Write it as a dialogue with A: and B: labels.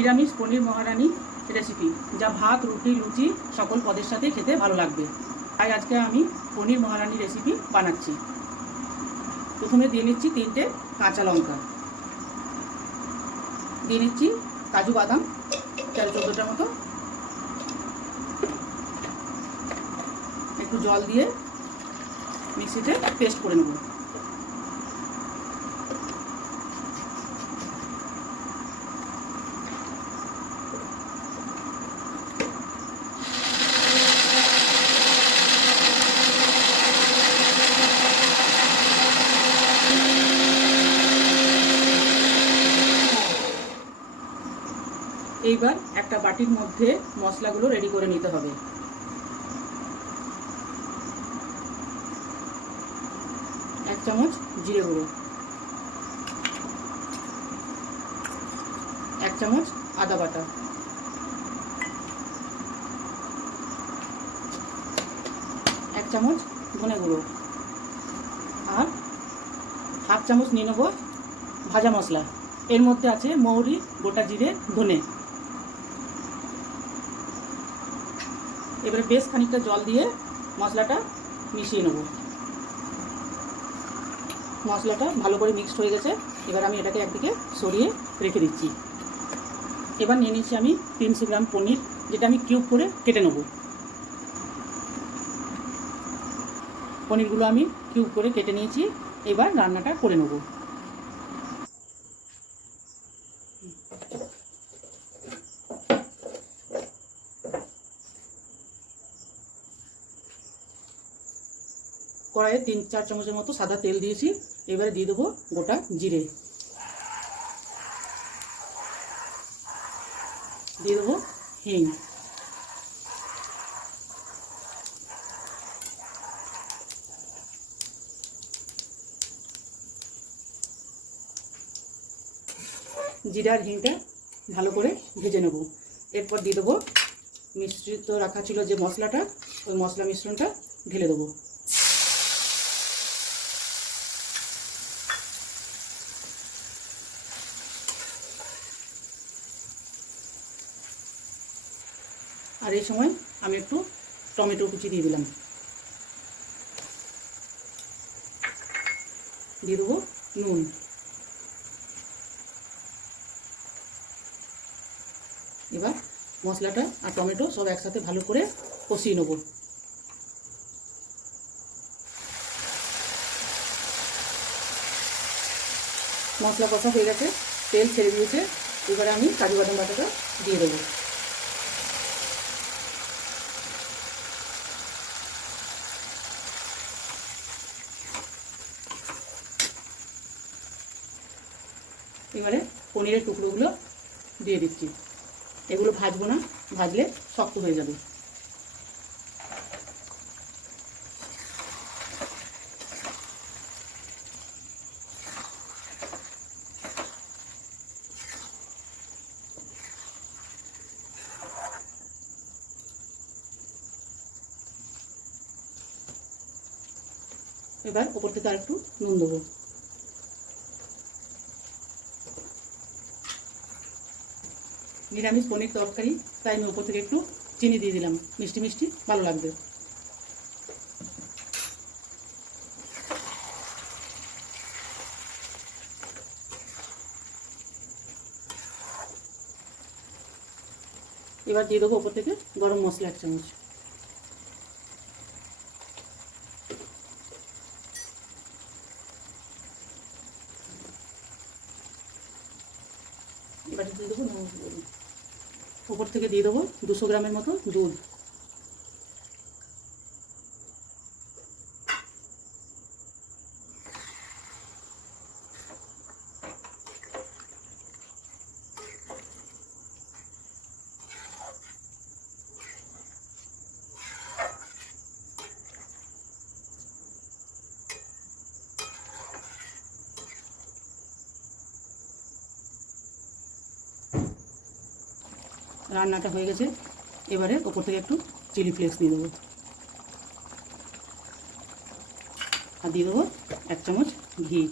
A: নিরামিষ পনির মহারানি রেসিপি যা ভাত, রুটি, লুচি সকল পদের সাথে খেতে ভালো লাগবে। তাই আজকে আমি পনির মহারানি রেসিপি বানাচ্ছি। প্রথমে দিয়ে নিচ্ছি তিনটে কাঁচা লঙ্কা। দিয়ে নিচ্ছি কাজু বাদাম তেরো চোদ্দোটার মতো। একটু জল দিয়ে মিক্সিতে পেস্ট করে নেব। এইবার একটা বাটির মধ্যে মশলাগুলো রেডি করে নিতে হবে। এক চামচ জিরে গুঁড়ো। এক চামচ আদা বাটা। এক চামচ ধনে গুঁড়ো। আর হাফ চামচ নিয়ে নেব ভাজা মশলা। এর মধ্যে আছে মৌরি, গোটা জিরে, ধনে। এবারে বেশ খানিকটা জল দিয়ে মশলাটা মিশিয়ে নেব। মশলাটা ভালো করে মিক্সড হয়ে গেছে। এবার আমি এটাকে একদিকে সরিয়ে রেখে দিচ্ছি। এবার নিয়ে নিচ্ছি আমি তিনশো গ্রাম পনির, যেটা আমি কিউব করে কেটে নেব। পনিরগুলো আমি কিউব করে কেটে নিয়েছি। এবার রান্নাটা করে নেব। কড়াইয়ে তিন, চার চামচের মতো সাদা তেল দিয়েছি। এবারে দিয়ে দেবো গোটা জিরে। দিয়ে দেবো হিং। জিরা আর হিংটা ভালো করে ভেজে নেব। এরপর দিয়ে দেবো মিশ্রিত রাখা ছিল যে মশলাটা, ওই মশলা মিশ্রণটা ঢেলে দেবো। আর এই সময় আমি একটু টমেটো কুচি দিয়ে দিলাম। দিয়ে দেবো নুন। এবার মশলাটা আর টমেটো সব একসাথে ভালো করে কষিয়ে নেব। মশলা কষা হয়ে গেছে, তেল ছেড়ে দিয়েছে। এবারে আমি কাজু বাদাম বাটাটা দিয়ে দেবো। এবারে পনিরের টুকরোগুলো দিয়ে দিচ্ছি। এগুলো ভাজবো না, ভাজলে শক্ত হয়ে যাবে। এবার ওপর থেকে আর একটু নুন দেবো। নিরামিষ পনির তরকারি। তাই আমি ওপর থেকে একটু চিনি দিয়ে দিলাম। মিষ্টি মিষ্টি, ভালো লাগবে। এবার দিয়ে দেবো ওপর থেকে গরম মশলা এক চামচ। এবার দিয়ে দেবো উপর থেকে দিয়ে দেবো দুশো গ্রামের মতো দুধ। রান্নাটা হয়ে গেছে। এবারে ওপর থেকে একটু চিলি ফ্লেক্স দিয়ে দেবো। আর দিয়ে দেবো এক চামচ ঘি।